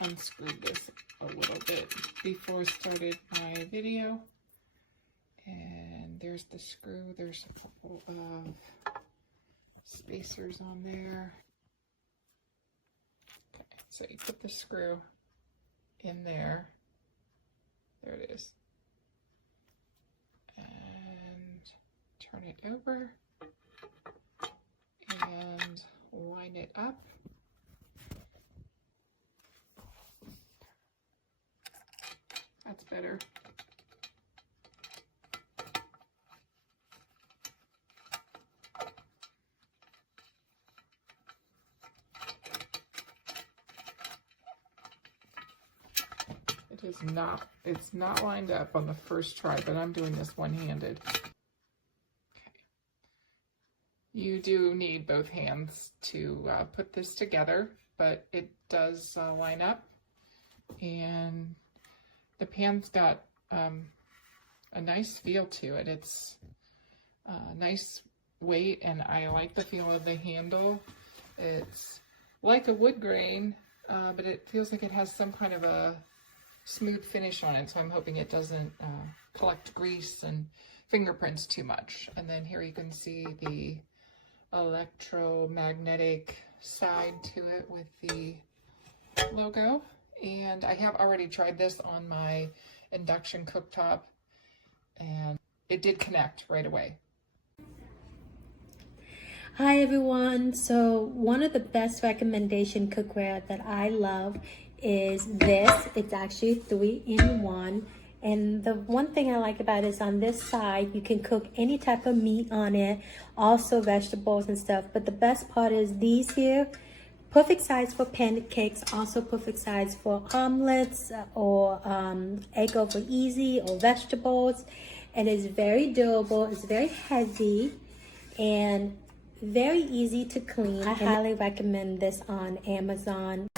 unscrewed this a little bit before I started my video. And there's the screw. There's a couple of spacers on there. Okay, so you put the screw in there. There it is. And turn it over and line it up. That's better. It's not lined up on the first try, but I'm doing this one-handed. Okay. You do need both hands to put this together, but it does line up. And the pan's got a nice feel to it. It's a nice weight, and I like the feel of the handle. It's like a wood grain, but it feels like it has some kind of a smooth finish on it, so I'm hoping it doesn't collect grease and fingerprints too much. And then here you can see the electromagnetic side to it with the logo. And I have already tried this on my induction cooktop, and it did connect right away. Hi everyone, so one of the best recommendation cookware that I love is this. It's actually 3-in-1, and the one thing I like about it is on this side you can cook any type of meat on it, also vegetables and stuff. But the best part is these here, perfect size for pancakes, also perfect size for omelets or egg over easy or vegetables. And it's very durable, it's very heavy, and very easy to clean. I highly recommend this on Amazon.